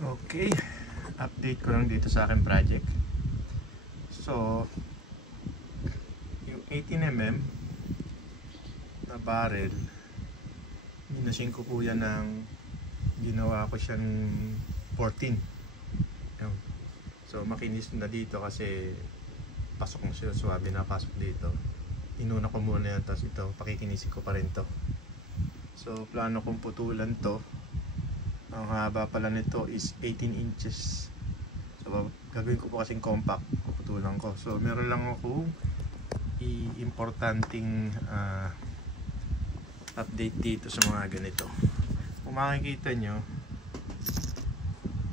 Okay, update ko lang dito sa aking project. So, yung 18mm na barrel, minasin ko po yan ng ginawa ko siyang 14. Yan. So, makinis na dito kasi pasok mo siya, swabe na pasok dito. Inuna ko muna yan, tapos ito, pakikinisin ko pa rin to. So, plano kong putulan to. Ang haba pala nito is 18 inches. So gagawin ko po kasing compact, puputulan ko. So meron lang ako importanteng update dito sa mga ganito. Kung makikita nyo,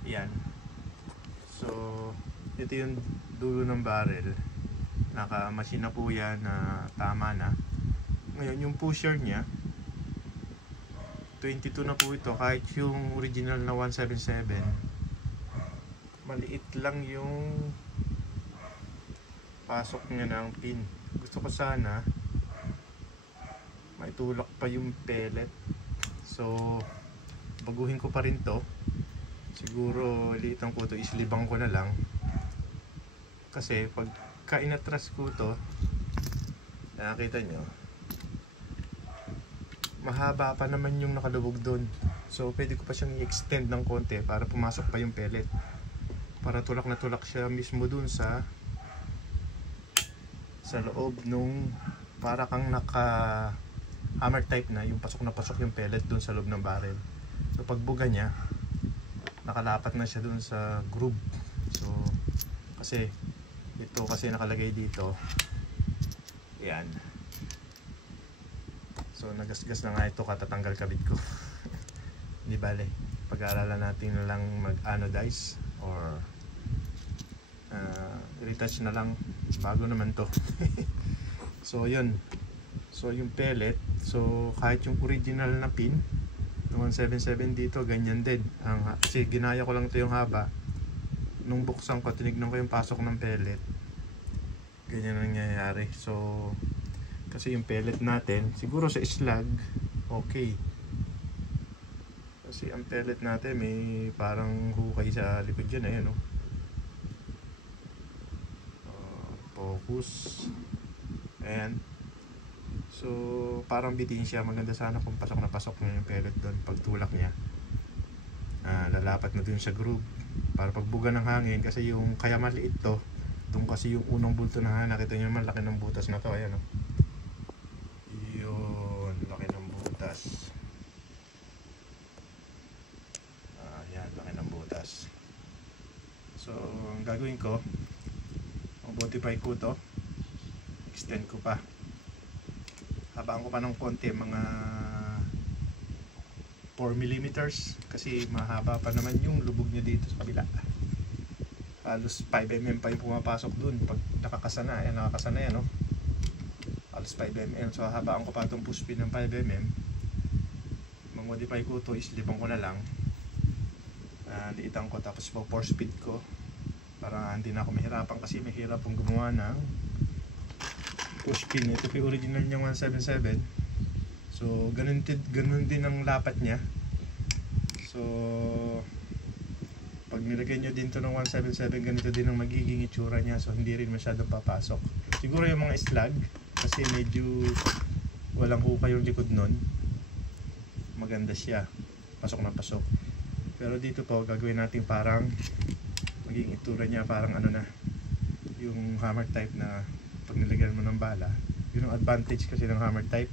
yan. So ito yung dulo ng barrel. Naka-machine na po yan na tama na. Ngayon yung pusher nya 22 na po ito, kahit yung original na 177 maliit lang yung pasok niya ng pin. Gusto ko sana maitulak pa yung pellet, so baguhin ko pa rin to. Siguro liitan ko to, islibang ko na lang kasi pagka inatras ko to, nakakita nyo mahaba pa naman yung nakalubog doon. So pwede ko pa siyang i-extend ng konti para pumasok pa yung pellet, para tulak na tulak siya mismo doon sa loob nung, para kang naka hammer type na, yung pasok na pasok yung pellet doon sa loob ng barrel. So pagbuga niya, nakalapat na siya doon sa groove. So kasi ito kasi nakalagay dito, yan. So nagasgas na nga ito, katatanggal kabit ko. Hindi bale, pag-aaralan natin na lang mag-anodize or retouch na lang, bago naman to. So yun, so yung pellet, so kahit yung original na pin yung 177 dito, ganyan din. Kasi ginaya ko lang ito yung haba. Nung buksan ko, tinignan ko yung pasok ng pellet, ganyan ang nangyayari. So kasi yung pellet natin, siguro sa slag, okay. Kasi ang pellet natin may parang hukay sa likod dyan, ayan, oh. Focus. Ayan. So, parang bitin siya. Maganda sana kung pasok na pasok na yung pellet doon. Pagtulak niya, lalapat na dun sa groove. Para pagbuga ng hangin, kasi yung kaya maliit to, doon kasi yung unang bulto na nakita nyo naman, laki ng butas na to, ayan, oh. Laki ng butas. Yan, laki ng butas. So ang gagawin ko, ang modify ko to, extend ko pa, habaan ko pa ng konti, mga 4mm, kasi mahaba pa naman yung lubog niya dito sa kabila. Halos 5mm pa yung pumapasok dun pag nakakasana. Ayan, nakakasana yan, no? Halos 5mm. So habaan ko pa itong push pin ng 5mm. Mag-modify ko to, islibang ko na lang, liitan ko, tapos po force speed ko para hindi na ako mahirapan, kasi mahirap pong gumawa ng push pin. Ito yung original niyang 177. So ganun din ang lapat niya. So pag nilagay nyo din to ng 177, ganito din ang magiging itsura niya. So hindi rin masyadong papasok. Siguro yung mga slag, kasi medyo walang hukay yung likod nun, maganda siya, pasok na pasok. Pero dito po gagawin natin parang magiging itsura niya parang ano na, yung hammer type na pag nilagyan mo ng bala. Yun ang advantage kasi ng hammer type.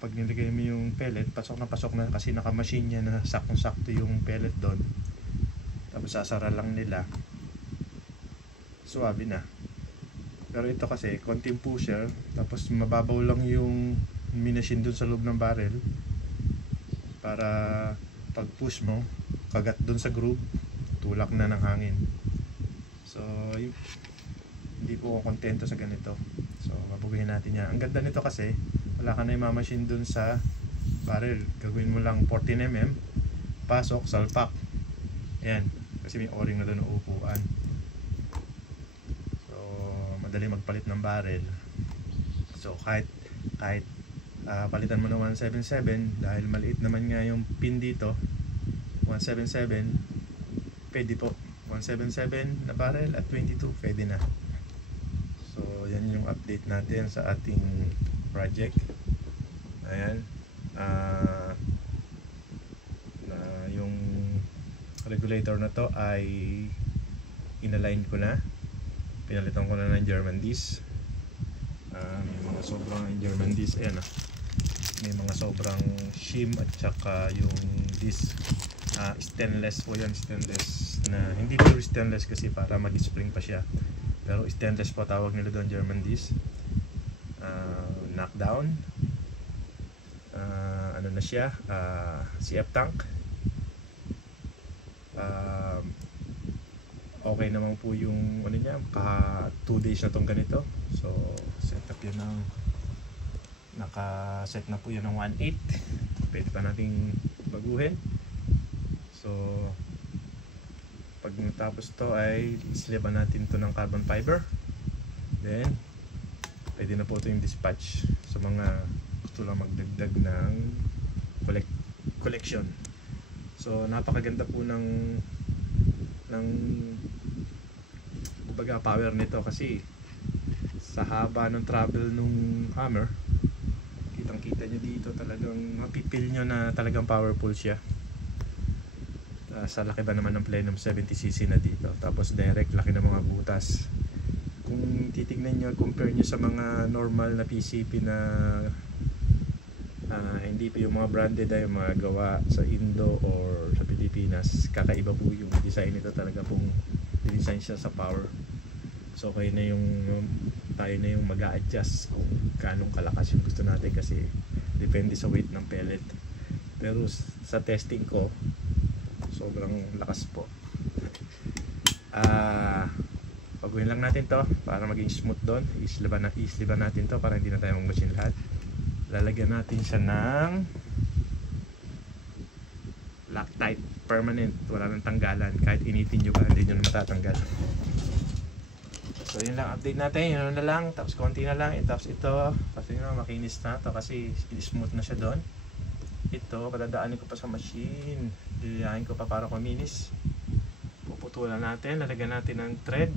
Pag nilagay mo yung pellet, pasok na kasi naka-machine niya na saktong-sakto yung pellet doon. Tapos sasara lang nila, suwabe na. Pero ito kasi konting pusher, tapos mababaw lang yung minasin doon sa loob ng barrel, para pag push mo, kagat doon sa groove, tulak na ng hangin. So hindi po ako kontento sa ganito. So mabugayin natin yan. Ang ganda nito kasi wala ka na yung mamachine doon sa barrel. Gagawin mo lang 14mm, pasok, salpak. Ayan, kasi may o-ring na doon ng upuan. So madali magpalit ng barrel. So kahit palitan mo ng 177, dahil maliit naman nga yung pin dito, 177, pwede po. 177 na barrel at 22 pwede na. So yan yung update natin sa ating project. Ayan. Na yung regulator na to ay inalign ko na. Pinalitan ko na ng German disc. May mga sobrang German disc. Ayan, may mga sobrang shim at saka yung disc stainless po yan. Stainless na hindi pure stainless kasi para mag-spring pa siya, pero stainless po tawag nila doon, German disc. Knockdown. Ano na siya, CF tank. Okay naman po yung ano niya, 2 days na tong ganito. So set up yun ng naka-set na po yun ng 1.8. Pwede pa nating baguhin. So pag natapos to ay isliban natin to ng carbon fiber. Then pwede na po ito yung dispatch sa mga gusto lang magdagdag ng collection. So napakaganda po ng kumbaga power nito, kasi sa haba ng travel nung hammer, kitang kita nyo dito, talagang mapipil nyo na talagang powerful siya. Sa laki ba naman ng plenum, 70cc na dito, tapos direct laki ng mga butas. Kung titignan nyo, compare nyo sa mga normal na PCP na hindi pa yung mga branded ay mga gawa sa Indo or sa Pilipinas, kakaiba po yung design nito. Talaga pong design siya sa power. So okay na yung tayo na yung mag-a-adjust kung kanong kalakas yung gusto natin, kasi depende sa weight ng pellet. Pero sa testing ko, sobrang lakas po. Baguhin lang natin to para maging smooth doon. Isliban natin to para hindi na tayo mag-machine lahat. Lalagyan natin siya ng Loctite permanent, wala nang tanggalan. Kahit initin nyo pa, hindi nyo na matatanggal. So yun lang update natin, yun na lang. Tapos konti na lang. Tapos ito, kasi nyo makinis na to kasi smooth na siya doon. Ito, padadaanin ko pa sa machine. Lilihain ko pa para kuminis. Puputulan natin, lalagyan natin ng thread.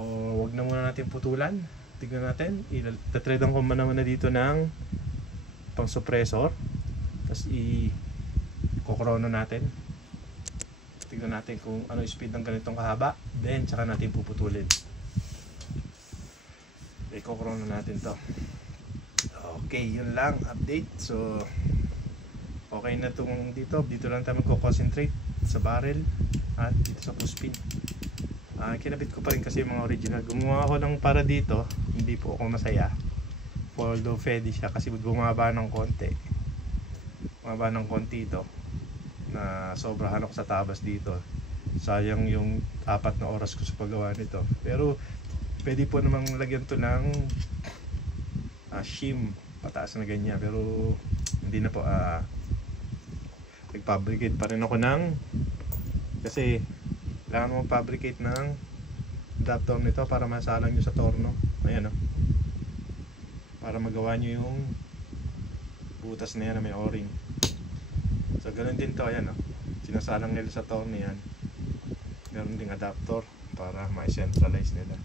O wag na muna natin putulan. Tignan natin, itathreadan ko naman na dito ng pang suppressor. Tapos i-kokrono natin. Tignan natin kung ano speed ng ganitong kahaba. Then tsaka natin puputulin. I-kokrono natin to. Okay, yun lang update. So okay na itong dito. Dito lang tayo magko-concentrate sa barrel at dito sa puspin. Kinabit ko pa rin kasi yung mga original. Gumawa ako ng para dito, hindi po ako masaya. Although pwede siya kasi bumaba ng konti. Bumaba ng konti ito. Na sobrahan ako sa tabas dito. Sayang yung 4 na oras ko sa paggawa nito. Pero pwede po namang lagyan to ng shim. Pataas na ganyan. Pero hindi na po. Nag-fabricate pa rin ako ng, kasi kailangan mo fabricate ng adapter nito para masalang nyo sa torno. Ayan, para magawa nyo yung butas na yan na may o-ring. So ganun din to. Ayan, sinasalang nila sa torno yan. Meron ding adapter para ma-centralize nila.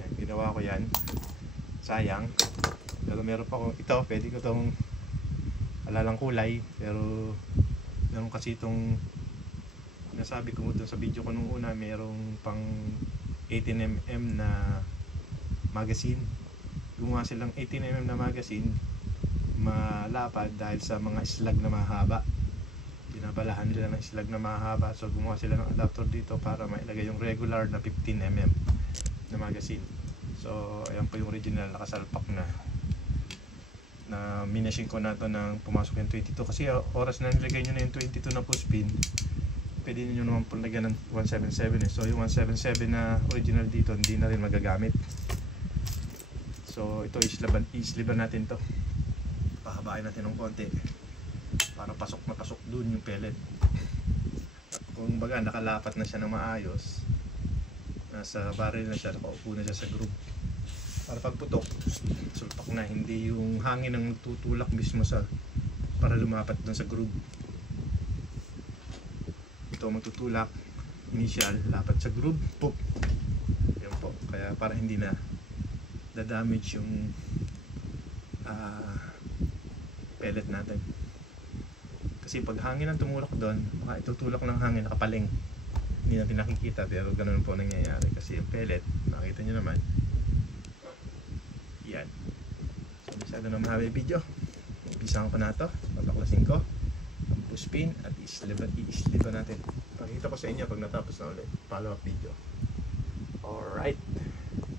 Yan, ginawa ko yan. Sayang, pero meron pa ako ito. Pwede ko itong alalang kulay, pero meron kasi itong nasabi ko doon sa video ko nung una, merong pang 18mm na magazine. Gumawa silang 18mm na magazine, malapad dahil sa mga slag na mahaba. Binabalahan nila ng slag na mahaba. So gumawa sila ng adapter dito para mailagay yung regular na 15mm na magazine. So ayan po yung original, nakasalpak na minachine ko na to nang pumasok yung 22, kasi oras na nilagay nyo na yung 22 na puspin, pwede nyo naman po lagyan ng 177 So yung 177 na original dito hindi na rin magagamit. So ito isliban natin to. Pahabain natin ng konti para pasok na pasok dun yung pellet. At kung baga nakalapat na siya ng maayos, nasa barrel na siya, nakaupo na siya sa groove, para pagputok sulpak na, hindi yung hangin ang tutulak mismo sa para lumapat dun sa groove. dito magtutulak, initial, lapat sa groove, pop. Yan po, kaya para hindi na damage yung pellet natin. Kasi pag hangin ang tumulak doon, baka itutulak ng hangin nakapaling. Hindi natin nakikita, pero ganun po nangyayari kasi yung pellet, nakita nyo naman, yan. So masyado na mahaba yung video. Umpisa ko pa na ito, papaklasin ko ang push pin at i-slip natin. Pakita ko sa inyo pag natapos na ulit, follow up video. Alright.